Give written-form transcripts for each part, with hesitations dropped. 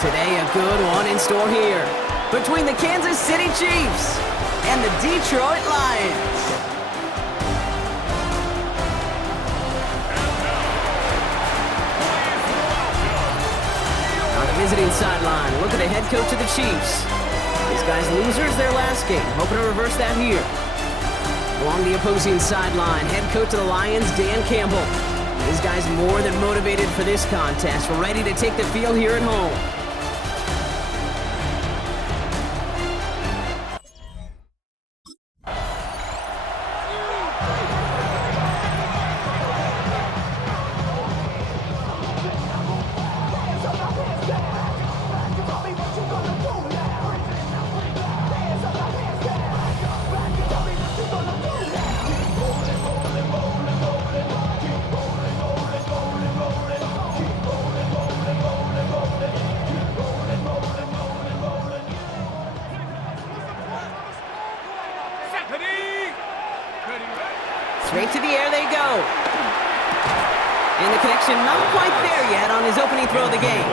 Today, a good one in store here between the Kansas City Chiefs and the Detroit Lions. On the visiting sideline, look at the head coach of the Chiefs. These guys losers their last game, hoping to reverse that here. Along the opposing sideline, head coach of the Lions, Dan Campbell. These guys more than motivated for this contest, ready to take the field here at home. Straight to the air they go. And the connection not quite there yet on his opening throw of the game.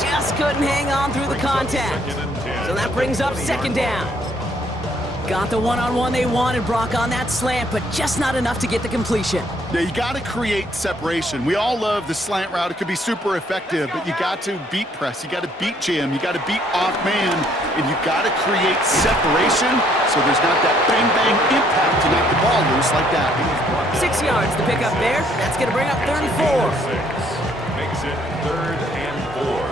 Just couldn't hang on through the contact. So that brings up second down. Got the one-on-one they wanted, Brock, on that slant, but just not enough to get the completion. Yeah, you got to create separation. We all love the slant route. It could be super effective, but you got to beat press. You got to beat jam. You got to beat off man, and you got to create separation so there's not that bang-bang impact to knock the ball loose like that. 6 yards to pick up there. That's going to bring up 3rd and 4. Makes it 3rd and 4.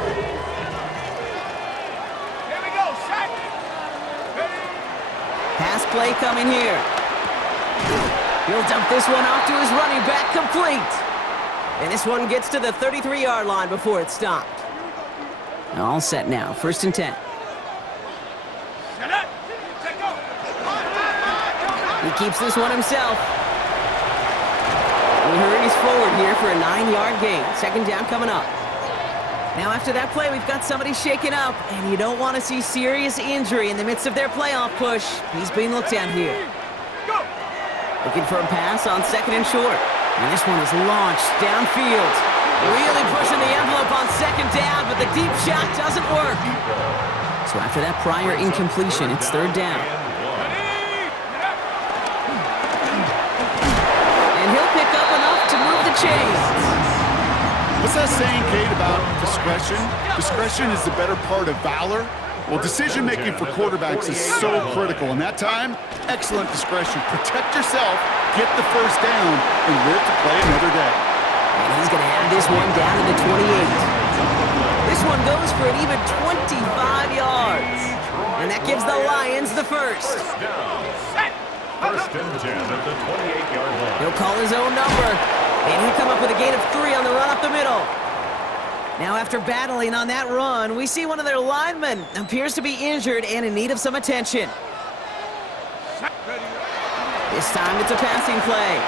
Pass play coming here. He'll dump this one off to his running back, complete. And this one gets to the 33-yard line before it's stopped. All set now, 1st and 10. He keeps this one himself. He hurries forward here for a 9-yard gain. 2nd down coming up. Now after that play, we've got somebody shaken up, and you don't want to see serious injury in the midst of their playoff push. He's being looked at here. Looking for a pass on 2nd and short. And this one is launched downfield. Really pushing the envelope on 2nd down, but the deep shot doesn't work. So after that prior incompletion, it's 3rd down. And he'll pick up enough to move the chains. What's that saying, Kate, about discretion? Discretion is the better part of valor. Well, decision-making for quarterbacks is so critical. And that time, excellent discretion. Protect yourself, get the 1st down, and live to play another day. And he's going to have this one down to the 28. This one goes for an even 25 yards. And that gives the Lions the 1st. 1st and 10 at the 28-yard line. He'll call his own number. And he'll come up with a gain of 3 on the run up the middle. Now, after battling on that run, we see one of their linemen appears to be injured and in need of some attention. This time, it's a passing play.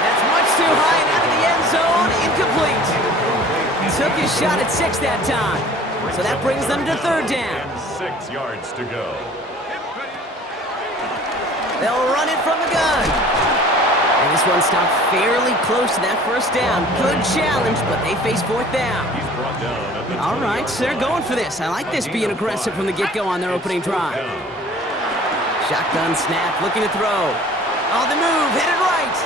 That's much too high and out of the end zone. Incomplete. Took his shot at 6 that time. So that brings them to 3rd down. 6 yards to go. They'll run it from the gun. And this one stopped fairly close to that 1st down. Good challenge, but they face 4th down. All right, so they're going for this. I like this being aggressive from the get-go on their opening drive. Shotgun snap, looking to throw. On the move, headed right.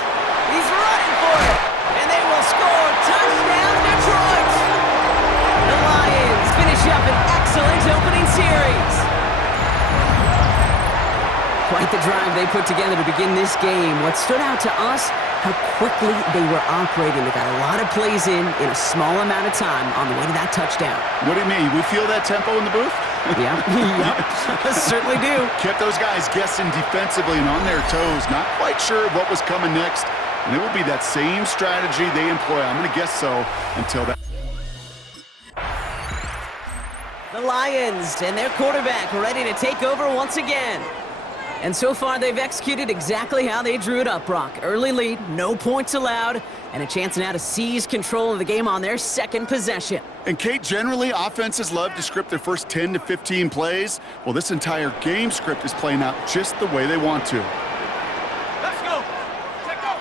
He's running for it. And they will score. Touchdown, Detroit. The Lions finish up an excellent opening series. Quite the drive they put together to begin this game. What stood out to us, how quickly they were operating. They got a lot of plays in a small amount of time on the way to that touchdown. What do you mean? We feel that tempo in the booth? Yeah, yep, certainly do. Kept those guys guessing defensively and on their toes. Not quite sure what was coming next. And it will be that same strategy they employ. I'm going to guess so until that. The Lions and their quarterback ready to take over once again. And so far, they've executed exactly how they drew it up, Brock. Early lead, no points allowed, and a chance now to seize control of the game on their 2nd possession. And Kate, generally, offenses love to script their first 10 to 15 plays. Well, this entire game script is playing out just the way they want to. Let's go. Take go.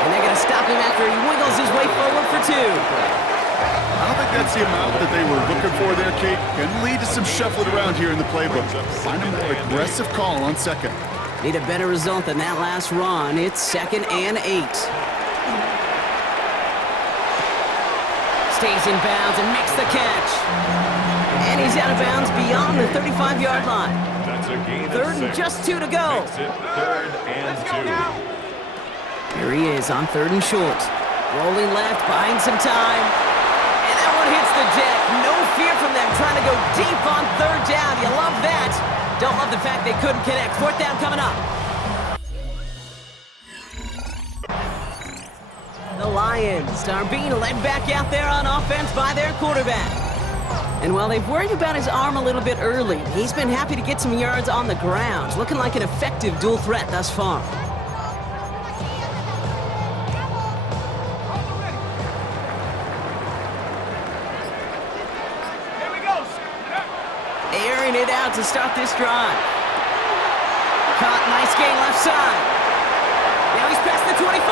And they're going to stop him after he wiggles his way forward for 2. That's the amount that they were looking for there, Kate. Can lead to some shuffling around here in the playbook. Find a more aggressive call on second. Need a better result than that last run. It's 2nd and 8. Stays in bounds and makes the catch. And he's out of bounds beyond the 35-yard line. That's a gain of 3rd and 6. just 2 to go. Makes it 3rd and 2. Here he is on 3rd and short. Rolling left, buying some time. And that one hits the deck. No fear from them trying to go deep on 3rd down. You love that. Don't love the fact they couldn't connect. 4th down coming up. The Lions are being led back out there on offense by their quarterback. And while they've worried about his arm a little bit early, he's been happy to get some yards on the ground. Looking like an effective dual threat thus far. Airing it out to start this drive. Caught, nice gain left side. Now he's past the 25.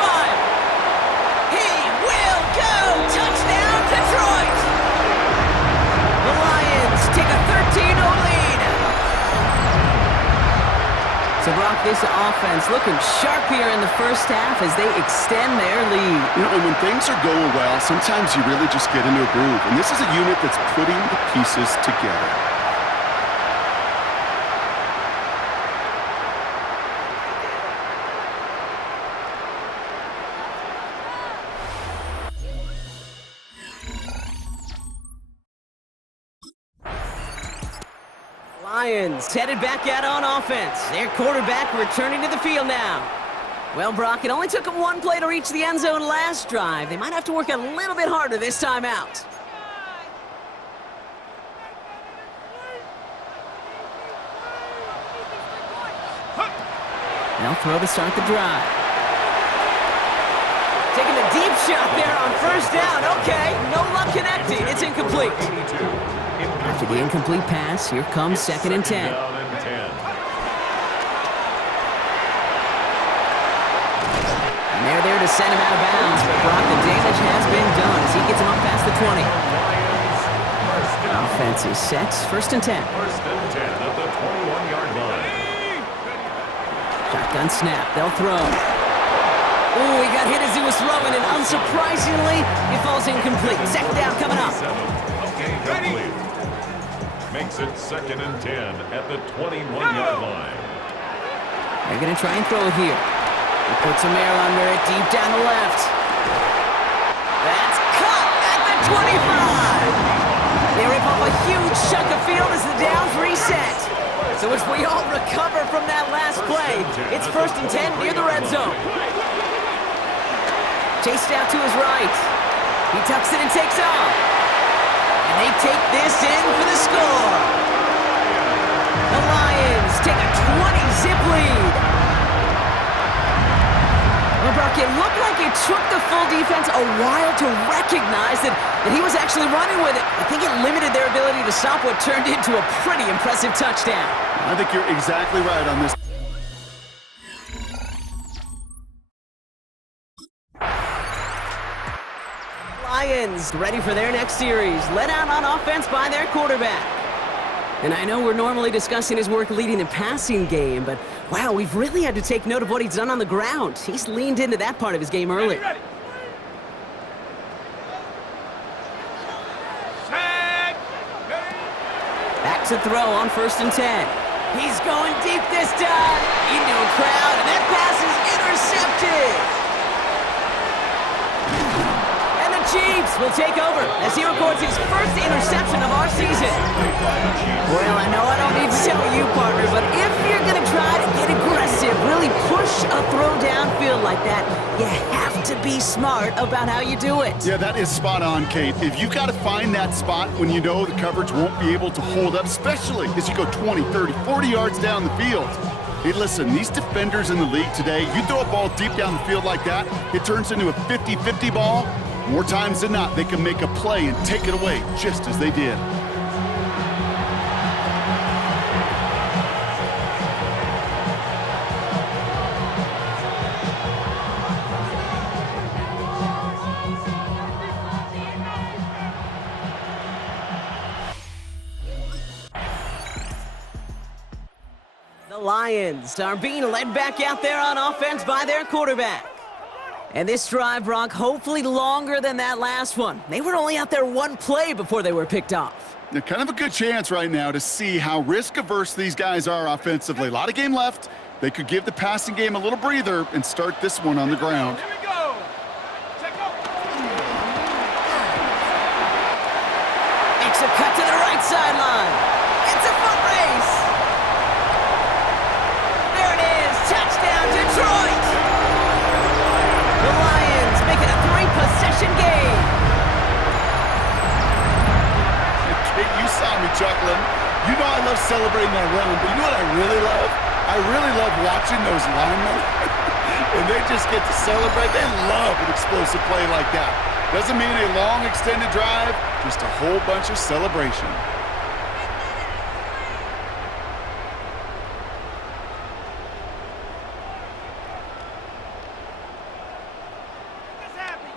He will go! Touchdown, Detroit! The Lions take a 13-0 lead. So, Brock, this offense looking sharp here in the first half as they extend their lead. You know, and when things are going well, sometimes you really just get into a groove. And this is a unit that's putting the pieces together. Lions headed back out on offense. Their quarterback returning to the field now. Well, Brock, it only took them one play to reach the end zone last drive. They might have to work a little bit harder this time out. They'll throw to start the drive. Taking a deep shot there on 1st down. Okay, no luck connecting. It's incomplete. After the incomplete pass, here comes 2nd and 10. Down and 10. And they're there to send him out of bounds, but Brock, the damage has been done as he gets him up past the 20. Offense is set, 1st and 10. 1st and 10 at the 21-yard line. Shotgun snap, they'll throw. Ooh, he got hit as he was throwing, and unsurprisingly, it falls incomplete. 2nd down coming up. Okay, ready. Makes it 2nd and 10 at the 21-yard line. They're going to try and throw it here. He puts some air under it, deep down the left. That's caught at the 25. They rip off a huge chunk of field as the downs reset. So as we all recover from that last play, it's 1st and 10 near the red zone. Chased out to his right. He tucks it and takes off. And they take this in for the score. The Lions take a 20-zip lead. Well, Brock, it looked like it took the full defense a while to recognize that he was actually running with it. I think it limited their ability to stop what turned into a pretty impressive touchdown. I think you're exactly right on this. Lions ready for their next series, led out on offense by their quarterback. And I know we're normally discussing his work leading the passing game, but wow, we've really had to take note of what he's done on the ground. He's leaned into that part of his game early. Ready. Set. Ready. Back to throw on 1st and 10. He's going deep this time into a crowd, and that pass is intercepted. Chiefs will take over as he records his first interception of our season. Well, I know I don't need to tell you, partner, but if you're going to try to get aggressive, really push a throw downfield like that, you have to be smart about how you do it. Yeah, that is spot on, Kate. If you've got to find that spot when you know the coverage won't be able to hold up, especially as you go 20, 30, 40 yards down the field. Hey, listen, these defenders in the league today, you throw a ball deep down the field like that, it turns into a 50-50 ball. More times than not, they can make a play and take it away, just as they did. Lions are being led back out there on offense by their quarterback. And this drive, Brock, hopefully longer than that last one. They were only out there one play before they were picked off. They're kind of a good chance right now to see how risk-averse these guys are offensively. A lot of game left. They could give the passing game a little breather and start this one on the ground. Here we go. Check out. Makes a cut to the right sideline. It's a foot race. There it is. Touchdown, Detroit. The Lions make it a 3-possession game. Kate, you saw me chuckling. You know I love celebrating that run, but you know what I really love? I really love watching those linemen. And they just get to celebrate. They love an explosive play like that. Doesn't mean a long extended drive, just a whole bunch of celebration.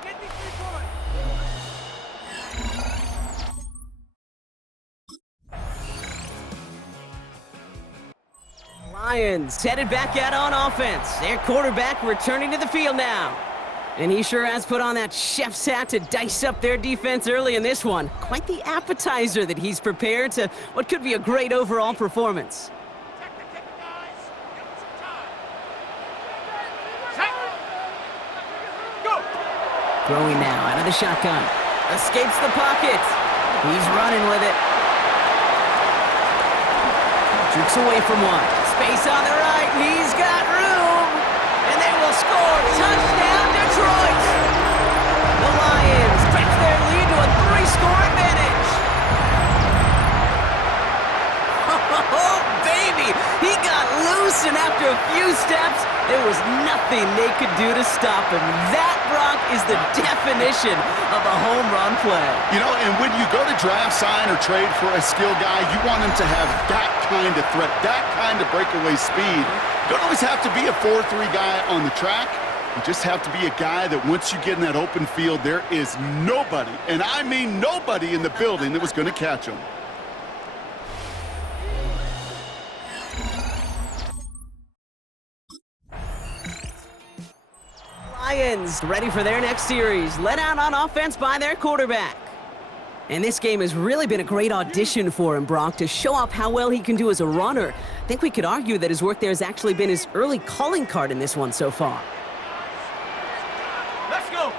Get these 3 points. Lions headed back out on offense. Their quarterback returning to the field now. And he sure has put on that chef's hat to dice up their defense early in this one. Quite the appetizer that he's prepared to what could be a great overall performance. Check the kick, guys. Give them some time. Set. Go. Throwing now out of the shotgun. Escapes the pocket. He's running with it. Jukes away from one. Space on the right. He's got room. And they will score. Touchdown, Detroit. The Lions stretch their lead to a 3-score advantage. Oh, baby. He got loose, and after a few steps, there was nothing they could do to stop him. That, Brock, is the definition of a home run play. You know, and when you go to draft, sign, or trade for a skilled guy, you want him to have that kind of threat, that kind of breakaway speed. You don't always have to be a 4-3 guy on the track. You just have to be a guy that once you get in that open field, there is nobody, and I mean nobody in the building that was going to catch him. Lions ready for their next series, led out on offense by their quarterback. And this game has really been a great audition for him, Brock, to show off how well he can do as a runner. I think we could argue that his work there has actually been his early calling card in this one so far. Let's go.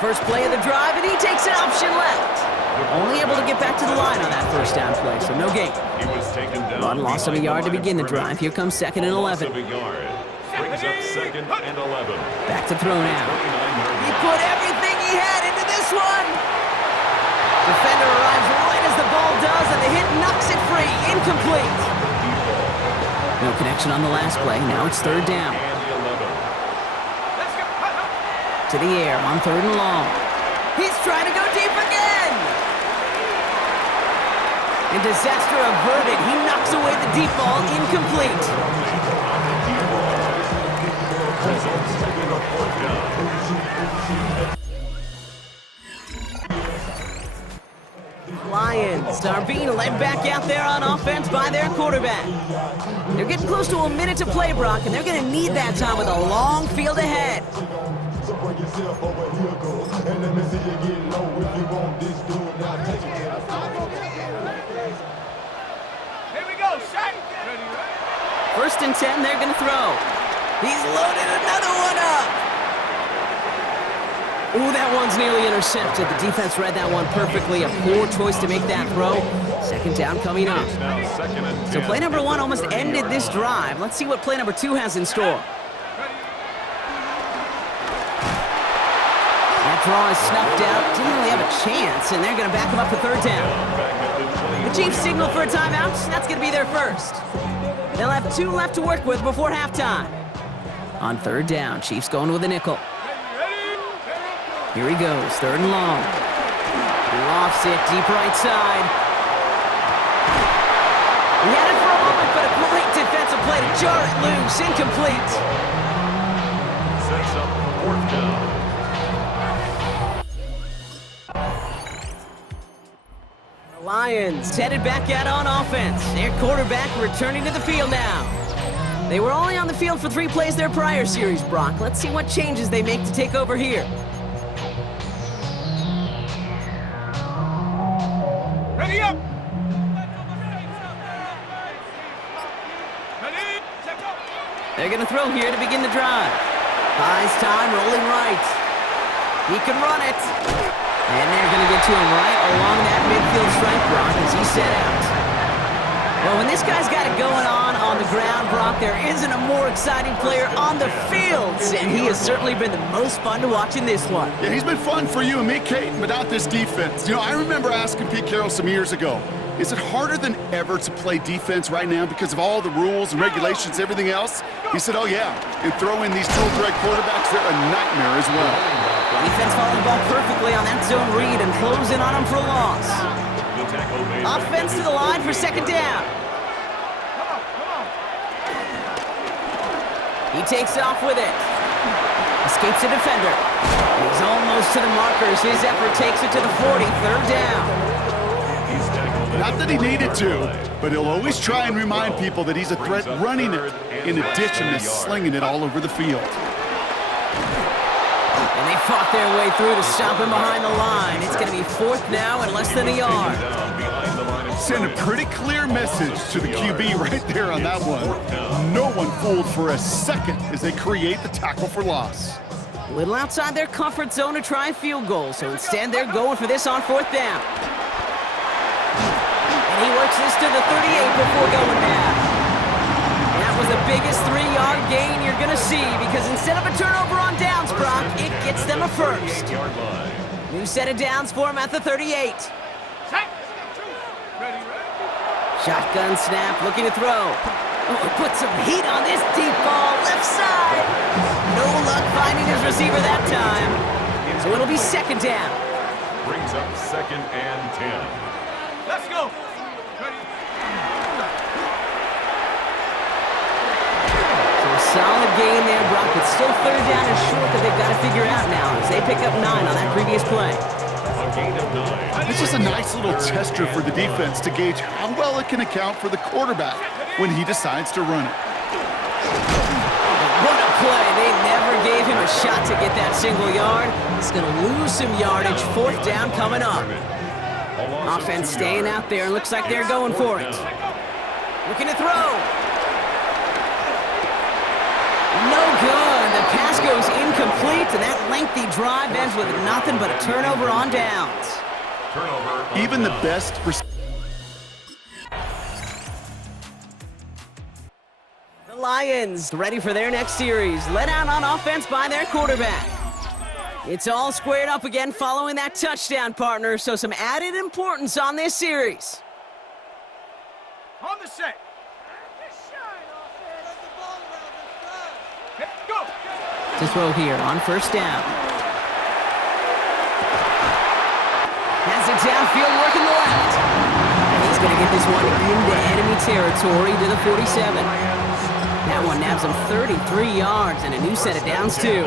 First play of the drive, and he takes an option left. Only able to get back to the line on that first down play, so no gain. He was taken down. Run loss of a yard to begin the drive. Here comes 2nd and 11. Loss of a yard. Brings up 2nd and 11. Back to throw now. He put everything he had into this one. Defender arrives right as the ball does, and the hit knocks it free. Incomplete. No connection on the last play. Now it's 3rd down. And the 11. Let's go. To the air on 3rd and long. He's trying to go deep again. And disaster averted. He knocks away the deep ball. Incomplete. Results in a 4th down. Lions are being led back out there on offense by their quarterback. They're getting close to a minute to play, Brock, and they're going to need that time with a long field ahead. Here we go. Shake. Ready, ready. 1st and 10, they're going to throw. He's loaded another one up. Ooh, that one's nearly intercepted. The defense read that one perfectly. A poor choice to make that throw. 2nd down coming up. It's now 2nd and 10. So play number 1 almost ended this drive. Let's see what play number 2 has in store. That draw is snuffed out. Didn't really have a chance, and they're going to back him up for 3rd down. The Chiefs signal for a timeout. That's going to be their first. They'll have 2 left to work with before halftime. On 3rd down, Chiefs going with a nickel. Here he goes, 3rd and long. Lofts it, deep right side. He had it for a moment, but a great defensive play to jar it loose. Incomplete. Sets up 4th down. The Lions Lions headed back out on offense. Their quarterback returning to the field now. They were only on the field for 3 plays their prior series, Brock. Let's see what changes they make to take over here. Ready up! Ready, set up! They're going to throw here to begin the drive. Buys time, rolling right. He can run it. And they're going to get to him right along that midfield stripe, Brock, as he set out. Well, when this guy's got it going on the ground, Brock, there isn't a more exciting player on the field. And he has certainly been the most fun to watch in this one. Yeah, he's been fun for you and me, Kate, but not this defense. You know, I remember asking Pete Carroll some years ago, is it harder than ever to play defense right now because of all the rules and regulations, everything else? He said, oh yeah, and throw in these dual threat quarterbacks, they're a nightmare as well. Defense following the ball perfectly on that zone read and closing on him for a loss. Offense to the line for second down. He takes off with it. Escapes a defender. And he's almost to the markers. His effort takes it to the 40, third down. Not that he needed to, but he'll always try and remind people that he's a threat running it in addition to slinging it all over the field. And they fought their way through to stop him behind the line. It's going to be fourth now and less than a yard. Send a pretty clear message to the QB right there on that one. No one fooled for a second as they create the tackle for loss. A little outside their comfort zone to try a field goal, so instead they're going for this on fourth down. And he works this to the 38 before going down. That was the biggest 3-yard gain you're going to see because instead of a turnover on downs, Brock, it gets them a first. New set of downs for him at the 38. Shotgun snap, looking to throw. Oh, put some heat on this deep ball, left side. No luck finding his receiver that time. So it'll be second down. Brings up second and 10. Let's go! Ready? So a solid gain there, Brock, but still third down and short that they've got to figure out now as they pick up 9 on that previous play. A gain of 9. It's just a nice little tester for the defense to gauge how well it can account for the quarterback when he decides to run it. What a play. They never gave him a shot to get that single yard. He's going to lose some yardage. Fourth down coming up. Offense staying out there. Looks like they're going for it. Looking to throw. No good. The pass goes incomplete, and that lengthy drive ends with nothing but a turnover on downs. Even the best The Lions ready for their next series. Let out on offense by their quarterback. It's all squared up again following that touchdown, partner, so some added importance on this series. On the set. Go! To throw here on first down. Has it downfield, working the left. And he's going to get this one into enemy territory to the 47. That one nabs him 33 yards and a new set of downs, too.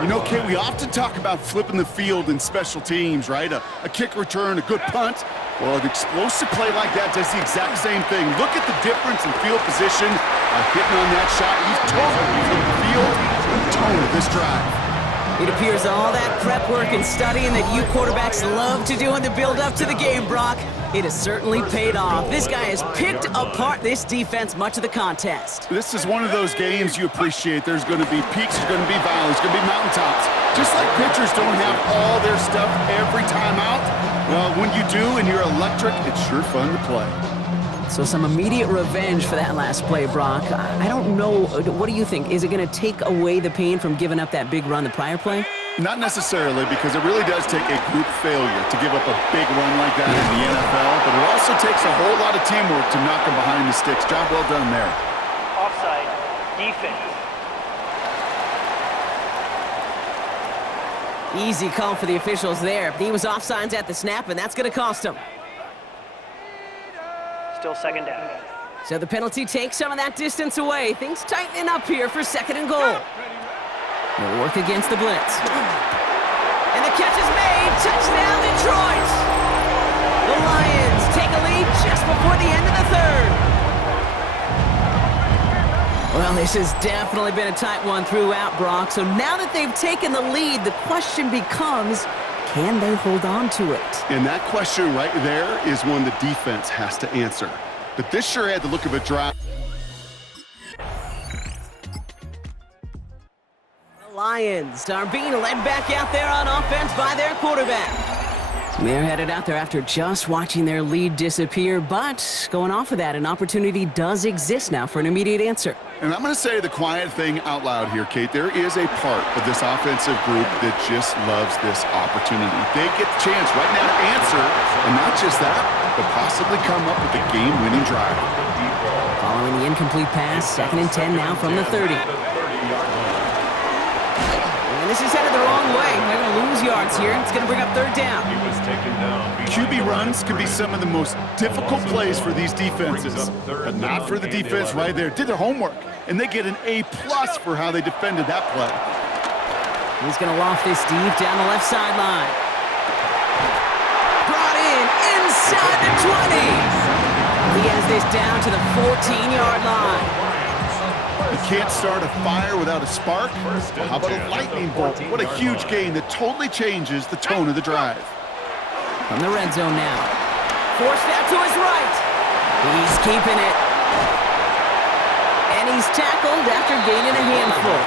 You know, Kate, we often talk about flipping the field in special teams, right? A kick return, a good punt. Well, an explosive play like that does the exact same thing. Look at the difference in field position. Hitting on that shot, he's totally flipped the field to the tone of this drive. It appears all that prep work and studying that you quarterbacks love to do in the build-up to the game, Brock, it has certainly paid off. This guy has picked apart this defense much of the contest. This is one of those games you appreciate. There's going to be peaks, there's going to be valleys, there's going to be mountaintops. Just like pitchers don't have all their stuff every time out, well, when you do and you're electric, it's sure fun to play. So some immediate revenge for that last play, Brock. I don't know, what do you think? Is it going to take away the pain from giving up that big run the prior play? Not necessarily, because it really does take a group failure to give up a big run like that in the NFL, but it also takes a whole lot of teamwork to knock them behind the sticks. Job well done there. Offside, defense. Easy call for the officials there. He was offsides at the snap, and that's going to cost him. Still second down. So the penalty takes some of that distance away. Things tightening up here for second and goal. They'll work against the blitz. And the catch is made. Touchdown, Detroit! The Lions take a lead just before the end of the third. Well, this has definitely been a tight one throughout, Brock. So now that they've taken the lead, the question becomes, can they hold on to it? And that question right there is one the defense has to answer. But this sure had the look of a drive. The Lions are being led back out there on offense by their quarterback. They're headed out there after just watching their lead disappear, but going off of that, an opportunity does exist now for an immediate answer. And I'm going to say the quiet thing out loud here, Kate. There is a part of this offensive group that just loves this opportunity. They get the chance right now to answer, and not just that, but possibly come up with a game-winning drive. Following the incomplete pass, 2nd and 10 now from the 30. And this is headed the wrong way. They're going to lose yards here. It's going to bring up 3rd down. QB runs can be some of the most difficult plays for these defenses, but not for the defense right there. Did their homework, and they get an A+ for how they defended that play. He's going to loft this deep down the left sideline. Brought in inside the 20. He has this down to the 14-yard line. You can't start a fire without a spark. How about a lightning bolt? What a huge gain that totally changes the tone of the drive. From the red zone now. Forced out to his right. He's keeping it. And he's tackled after gaining a handful.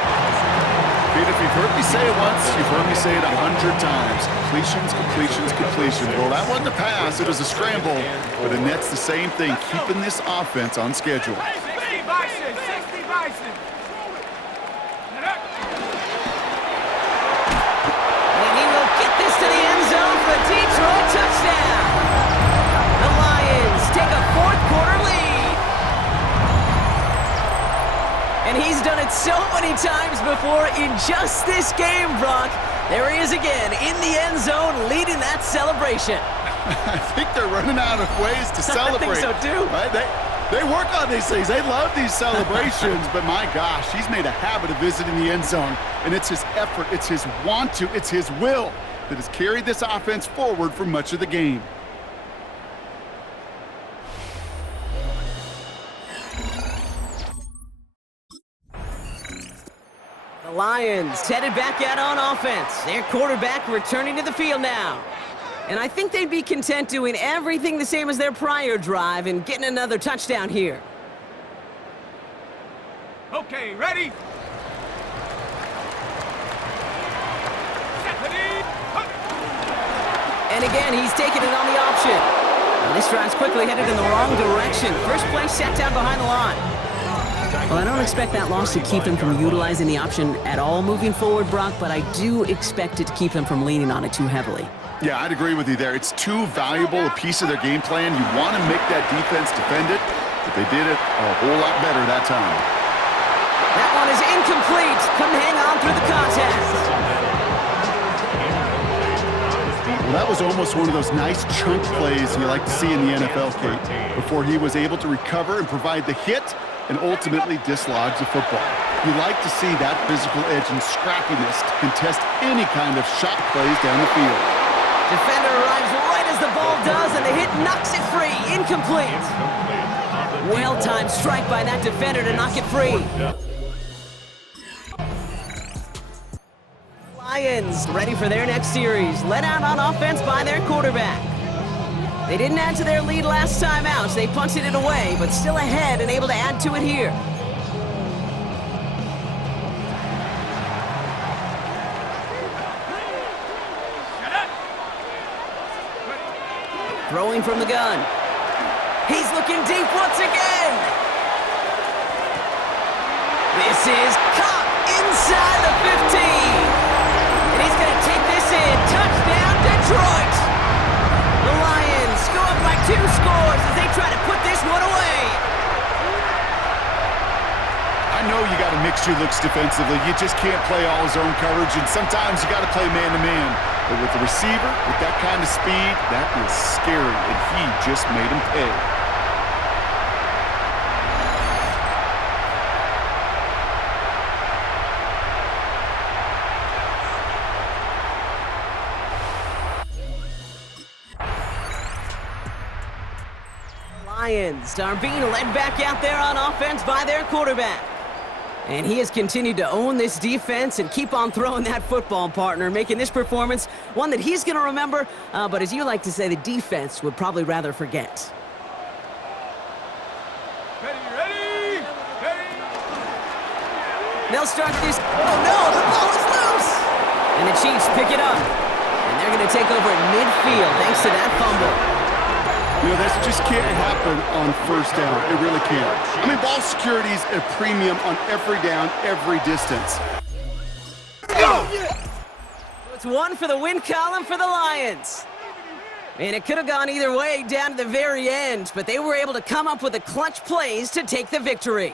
Pete, if you've heard me say it once, you've heard me say it 100 times. Completions, completions, completions. Well, that wasn't a pass. It was a scramble. But it nets the same thing, keeping this offense on schedule. 60 Bison, 60 Bison. And he will get this to the end zone for a Detroit touchdown. The Lions take a 4th quarter lead. And he's done it so many times before in just this game, Brock. There he is again in the end zone leading that celebration. I think they're running out of ways to celebrate. I think so too. Right? They work on these things. They love these celebrations, but my gosh, he's made a habit of visiting the end zone, and it's his effort, it's his want to, it's his will that has carried this offense forward for much of the game. The Lions headed back out on offense. Their quarterback returning to the field now. And I think they'd be content doing everything the same as their prior drive and getting another touchdown here. Okay, ready? And again, he's taking it on the option. And this drive's quickly headed in the wrong direction. First play set down behind the line. Well, I don't expect that loss to keep them from utilizing the option at all moving forward, Brock, but I do expect it to keep them from leaning on it too heavily. Yeah, I'd agree with you there. It's too valuable a piece of their game plan. You want to make that defense defend it, but they did it a whole lot better that time. That one is incomplete. Couldn't hang on through the contest. Well, that was almost one of those nice chunk plays you like to see in the NFL, Kate, before he was able to recover and provide the hit and ultimately dislodge the football. You like to see that physical edge and scrappiness to contest any kind of shot plays down the field. Defender arrives right as the ball does, and the hit knocks it free. Incomplete. Well-timed strike by that defender to knock it free. Lions ready for their next series. Led out on offense by their quarterback. They didn't add to their lead last time out, so they punted it away, but still ahead and able to add to it here. Throwing from the gun. He's looking deep once again. This is caught inside the 15. And he's going to take this in. Touchdown, Detroit. The Lions go up by 2 scores as they try to put this one away. I know you got to mix your looks defensively. You just can't play all zone coverage, and sometimes you got to play man-to-man. But with the receiver, with that kind of speed, that is scary, and he just made him pay. Lions are being led back out there on offense by their quarterback. And he has continued to own this defense and keep on throwing that football, partner, making this performance one that he's going to remember, but as you like to say, the defense would probably rather forget. Ready? They'll start this. Oh, no, the ball is loose. And the Chiefs pick it up. And they're going to take over at midfield thanks to that fumble. You know, this just can't happen on first down. It really can't. I mean, ball security is a premium on every down, every distance. It's one for the win column for the Lions. And it could have gone either way down to the very end, but they were able to come up with the clutch plays to take the victory.